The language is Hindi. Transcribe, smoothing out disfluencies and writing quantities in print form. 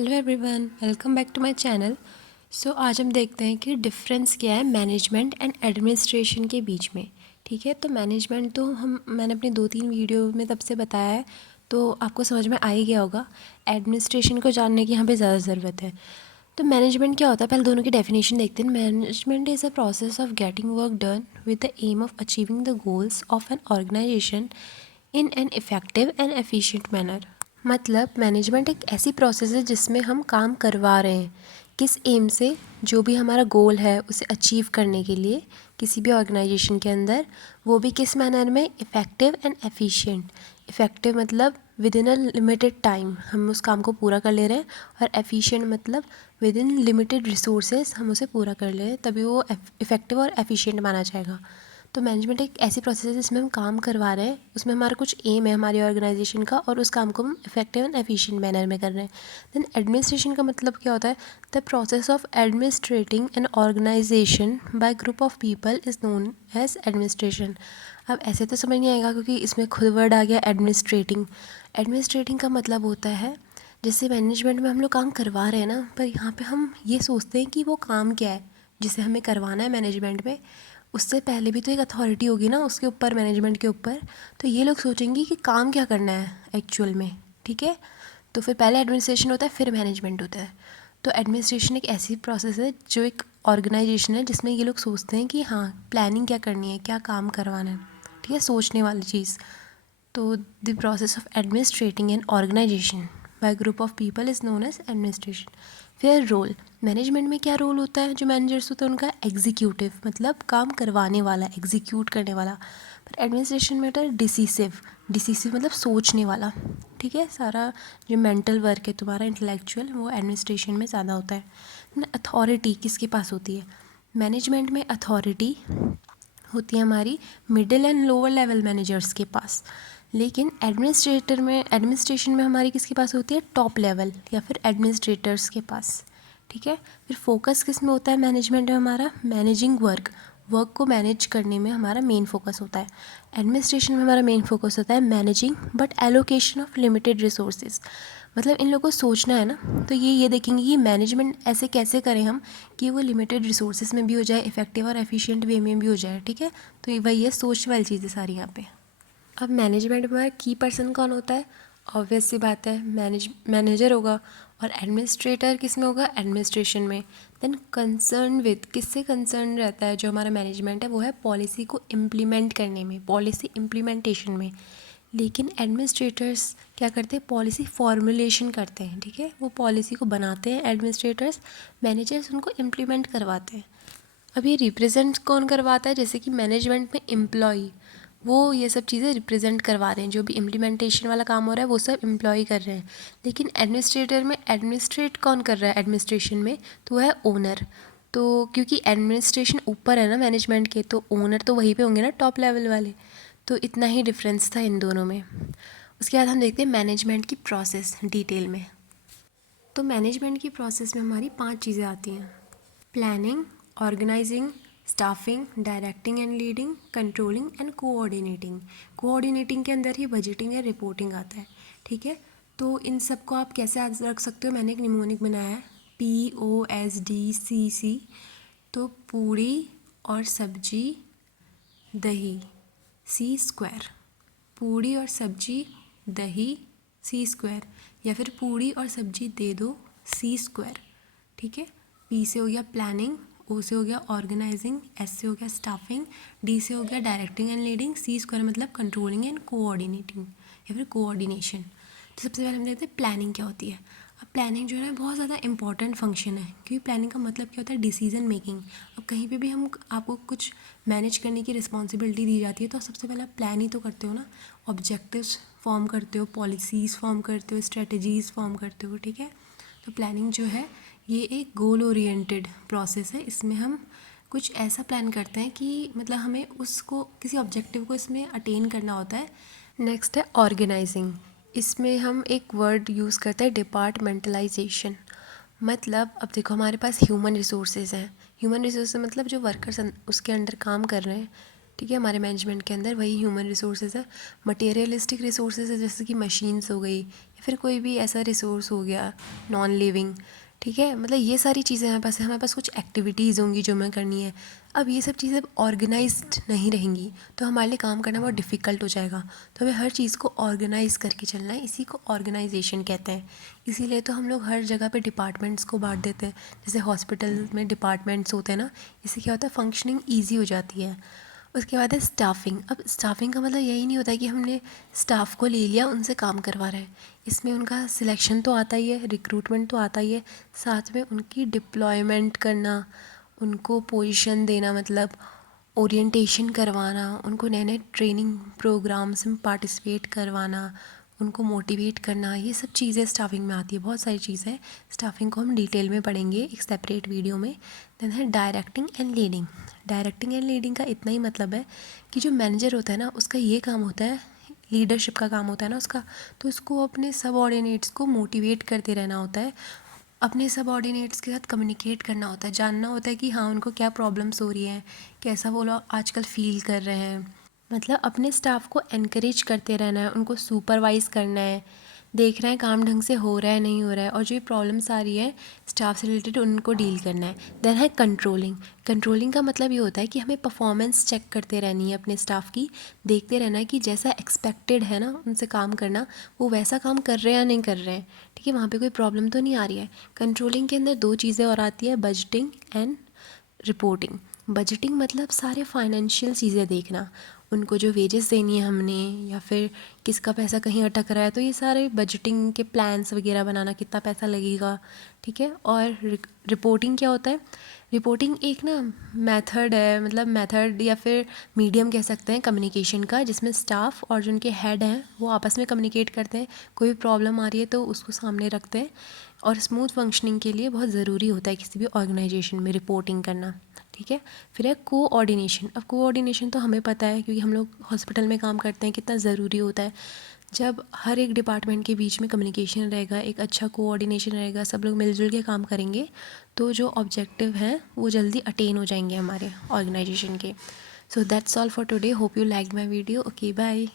Hello everyone, welcome back to my channel. So आज हम देखते हैं कि डिफरेंस क्या है मैनेजमेंट एंड एडमिनिस्ट्रेशन के बीच में। ठीक है, तो मैनेजमेंट तो मैंने अपनी 2-3 वीडियो में तब से बताया है, तो आपको समझ में आ ही गया होगा। एडमिनिस्ट्रेशन को जानने की यहाँ पे ज़्यादा ज़रूरत है। तो मैनेजमेंट क्या होता है, पहले दोनों की डेफिनेशन देखते हैं। Management is a process of getting work done with the aim of achieving the goals of an organisation in an effective and efficient manner. मतलब मैनेजमेंट एक ऐसी प्रोसेस है जिसमें हम काम करवा रहे हैं किस एम से, जो भी हमारा गोल है उसे अचीव करने के लिए किसी भी ऑर्गेनाइजेशन के अंदर, वो भी किस मैनर में, इफ़ेक्टिव एंड एफिशिएंट। इफ़ेक्टिव मतलब with in a limited time हम उस काम को पूरा कर ले रहे हैं, और एफिशिएंट मतलब विद इन लिमिटेड रिसोर्सेज हम उसे पूरा कर ले रहे हैं, तभी वो इफ़ेक्टिव और एफिशिएंट माना जाएगा। तो मैनेजमेंट एक ऐसी प्रोसेस है जिसमें हम काम करवा रहे हैं, उसमें हमारा कुछ एम है हमारी ऑर्गेनाइजेशन का, और उस काम को हम इफेक्टिव एंड एफिशिएंट मैनर में कर रहे हैं। देन एडमिनिस्ट्रेशन का मतलब क्या होता है, the process of administrating an organisation by group of people is known as administration. अब ऐसे तो समझ नहीं आएगा क्योंकि इसमें खुद वर्ड आ गया एडमिनिस्ट्रेटिंग। एडमिनिस्ट्रेटिंग का मतलब होता है, जैसे मैनेजमेंट में हम लोग काम करवा रहे हैं ना, पर यहाँ पे हम ये सोचते हैं कि वो काम क्या है जिसे हमें करवाना है मैनेजमेंट में। उससे पहले भी तो एक अथॉरिटी होगी ना उसके ऊपर, मैनेजमेंट के ऊपर। तो ये लोग सोचेंगे कि काम क्या करना है एक्चुअल में। ठीक है, तो फिर पहले एडमिनिस्ट्रेशन होता है, फिर मैनेजमेंट होता है। तो एडमिनिस्ट्रेशन एक ऐसी प्रोसेस है जो एक ऑर्गेनाइजेशन है जिसमें ये लोग सोचते हैं कि हाँ प्लानिंग क्या करनी है, क्या काम करवाना है। ठीक है, सोचने वाली चीज़। तो the process of administrating an organisation by group of people is known as administration. फिर रोल, मैनेजमेंट में क्या रोल होता है, जो मैनेजर्स होता है उनका एग्जीक्यूटिव मतलब काम करवाने वाला, एग्जीक्यूट करने वाला। पर एडमिनिस्ट्रेशन में होता है डिसीसिव। डिसीसिव मतलब सोचने वाला। ठीक है, सारा जो मेंटल वर्क है तुम्हारा इंटेलेक्चुअल, वो एडमिनिस्ट्रेशन में ज़्यादा होता है। अथॉरिटी किसके पास होती है, मैनेजमेंट में अथॉरिटी होती है हमारी middle and lower level managers के पास। लेकिन एडमिनिस्ट्रेशन में हमारी किसके पास होती है, टॉप लेवल या फिर एडमिनिस्ट्रेटर्स के पास। ठीक है, फिर फोकस किस में होता है मैनेजमेंट में हमारा, मैनेजिंग वर्क को मैनेज करने में हमारा मेन फोकस होता है। एडमिनिस्ट्रेशन में हमारा मेन फोकस होता है managing but allocation of limited resources. मतलब इन लोगों को सोचना है ना, तो ये देखेंगे कि मैनेजमेंट ऐसे कैसे करें हम कि वो लिमिटेड रिसोर्सेज में भी हो जाए, इफेक्टिव और एफिशिएंट वे में भी हो जाए। ठीक है, तो ये वही है, सोचने वाली चीज़ें सारी यहाँ पे। अब मैनेजमेंट में हमारा की पर्सन कौन होता है, ऑब्वियस सी बात है मैनेजर होगा। और एडमिनिस्ट्रेटर किस में होगा, एडमिनिस्ट्रेशन में। देन कंसर्न विद, किससे कंसर्न रहता है जो हमारा मैनेजमेंट है, वो है पॉलिसी को इम्प्लीमेंट करने में, पॉलिसी इम्प्लीमेंटेशन में। लेकिन एडमिनिस्ट्रेटर्स क्या करते हैं, पॉलिसी फॉर्मुलेशन करते हैं। ठीक है, वो पॉलिसी को बनाते हैं एडमिनिस्ट्रेटर्स, मैनेजर्स उनको इम्प्लीमेंट करवाते हैं। अब ये रिप्रेजेंट कौन करवाता है, जैसे कि मैनेजमेंट में एम्प्लॉय, वो ये सब चीज़ें रिप्रेजेंट करवा रहे हैं, जो भी इम्प्लीमेंटेशन वाला काम हो रहा है वो सब एम्प्लॉय कर रहे हैं। लेकिन एडमिनिस्ट्रेटर में एडमिनिस्ट्रेट कौन कर रहा है एडमिनिस्ट्रेशन में, तो वो है ओनर। तो क्योंकि एडमिनिस्ट्रेशन ऊपर है ना मैनेजमेंट के, तो ओनर तो वहीं पे होंगे ना, टॉप लेवल वाले। तो इतना ही डिफरेंस था इन दोनों में। उसके बाद हम देखते हैं मैनेजमेंट की प्रोसेस डिटेल में। तो मैनेजमेंट की प्रोसेस में हमारी 5 चीज़ें आती हैं, planning, organising, staffing, directing and leading, controlling and coordinating. Coordinating के अंदर ही बजटिंग या रिपोर्टिंग आता है। ठीक है, तो इन सब को आप कैसे याद रख सकते हो, मैंने एक निमोनिक बनाया है, POSDCC। तो पूड़ी और सब्जी दही, C²। पूड़ी और सब्जी दही, C²। या फिर पूड़ी और सब्जी दे दो, C²। ठीक है, P से हो गया प्लानिंग, O से हो गया ऑर्गेनाइजिंग, S से हो गया स्टाफिंग, D से हो गया डायरेक्टिंग एंड लीडिंग, C² मतलब कंट्रोलिंग एंड कोऑर्डिनेटिंग या फिर कोऑर्डिनेशन। तो सबसे पहले हम देखते हैं प्लानिंग क्या होती है। अब प्लानिंग जो है ना बहुत ज़्यादा इंपॉर्टेंट फंक्शन है, क्योंकि प्लानिंग का मतलब क्या होता है, डिसीजन मेकिंग। अब कहीं पे भी हम आपको कुछ मैनेज करने की रिस्पॉन्सिबिलिटी दी जाती है, तो सबसे पहले आप प्लान ही तो करते हो ना, ऑब्जेक्टिव्स फॉर्म करते हो, पॉलिसीज़ फॉर्म करते हो, स्ट्रेटजीज़ फॉर्म करते हो। ठीक है, तो प्लानिंग जो है ये एक गोल ओरिएंटेड प्रोसेस है। इसमें हम कुछ ऐसा प्लान करते हैं कि मतलब हमें उसको, किसी ऑब्जेक्टिव को इसमें अटेन करना होता है। नेक्स्ट है ऑर्गेनाइजिंग। इसमें हम एक वर्ड यूज़ करते हैं, डिपार्टमेंटलाइजेशन। मतलब अब देखो हमारे पास ह्यूमन रिसोर्सेज हैं, ह्यूमन रिसोर्स मतलब जो वर्कर्स उसके अंडर काम कर रहे हैं। ठीक है। हमारे मैनेजमेंट के अंदर वही ह्यूमन रिसोर्सेज है। मटेरियलिस्टिक रिसोर्सेज है जैसे कि मशीन्स हो गई या फिर कोई भी ऐसा रिसोर्स हो गया नॉन लिविंग, ठीक है। मतलब ये सारी चीज़ें हमारे पास कुछ एक्टिविटीज़ होंगी जो हमें करनी है। अब ये सब चीज़ें ऑर्गेनाइज्ड नहीं रहेंगी तो हमारे लिए काम करना बहुत डिफ़िकल्ट हो जाएगा। तो हमें हर चीज़ को ऑर्गेनाइज़ करके चलना है, इसी को ऑर्गेनाइजेशन कहते हैं। इसीलिए तो हम लोग हर जगह पे डिपार्टमेंट्स को बांट देते हैं। जैसे हॉस्पिटल में डिपार्टमेंट्स होते हैं ना, इससे क्या होता है फंक्शनिंग ईजी हो जाती है। उसके बाद है स्टाफिंग। अब स्टाफिंग का मतलब यही नहीं होता है कि हमने स्टाफ को ले लिया उनसे काम करवा रहे हैं। इसमें उनका सिलेक्शन तो आता ही है, रिक्रूटमेंट तो आता ही है, साथ में उनकी डिप्लॉयमेंट करना, उनको पोजीशन देना, मतलब ओरिएंटेशन करवाना, उनको नए नए ट्रेनिंग प्रोग्राम्स में पार्टिसिपेट करवाना, उनको मोटिवेट करना, ये सब चीज़ें स्टाफिंग में आती है। बहुत सारी चीज़ें स्टाफिंग को हम डिटेल में पढ़ेंगे एक सेपरेट वीडियो में। देन है directing and leading. Directing and leading का इतना ही मतलब है कि जो मैनेजर होता है ना उसका ये काम होता है, लीडरशिप का काम होता है ना उसका, तो उसको अपने सबऑर्डिनेट्स को मोटिवेट करते रहना होता है, अपने सबऑर्डिनेट्स के साथ कम्युनिकेट करना होता है, जानना होता है कि हाँ उनको क्या प्रॉब्लम्स हो रही हैं, कैसा वो लोग आजकल फ़ील कर रहे हैं। मतलब अपने स्टाफ को एनकरेज करते रहना है, उनको सुपरवाइज़ करना है, देख रहे हैं काम ढंग से हो रहा है नहीं हो रहा है, और जो ये प्रॉब्लम्स आ रही है स्टाफ से रिलेटेड उनको डील करना है। देन है कंट्रोलिंग। कंट्रोलिंग का मतलब ये होता है कि हमें परफॉर्मेंस चेक करते रहनी है अपने स्टाफ की, देखते रहना है कि जैसा एक्सपेक्टेड है ना उनसे काम करना, वो वैसा काम कर रहे हैं या नहीं कर रहे हैं, ठीक है, वहाँ पे कोई प्रॉब्लम तो नहीं आ रही है। कंट्रोलिंग के अंदर दो चीज़ें और आती है, बजटिंग एंड रिपोर्टिंग। बजटिंग मतलब सारे फाइनेंशियल चीज़ें देखना, उनको जो वेजेस देनी है हमने या फिर किसका पैसा कहीं अटक रहा है, तो ये सारे बजटिंग के प्लान्स वगैरह बनाना, कितना पैसा लगेगा, ठीक है। और रिपोर्टिंग क्या होता है, रिपोर्टिंग एक ना मेथड है, मतलब मेथड या फिर मीडियम कह सकते हैं कम्युनिकेशन का, जिसमें स्टाफ और जो उनके हेड हैं वो आपस में कम्युनिकेट करते हैं, कोई भी प्रॉब्लम आ रही है तो उसको सामने रखते हैं। और स्मूथ फंक्शनिंग के लिए बहुत ज़रूरी होता है किसी भी ऑर्गेनाइजेशन में रिपोर्टिंग करना, ठीक है। फिर है कोऑर्डिनेशन। अब कोऑर्डिनेशन तो हमें पता है क्योंकि हम लोग हॉस्पिटल में काम करते हैं, कितना ज़रूरी होता है। जब हर एक डिपार्टमेंट के बीच में कम्युनिकेशन रहेगा, एक अच्छा कोऑर्डिनेशन रहेगा, सब लोग मिलजुल के काम करेंगे, तो जो ऑब्जेक्टिव हैं वो जल्दी अटेन हो जाएंगे हमारे ऑर्गेनाइजेशन के। So that's all for today, hope you like my video. Okay bye.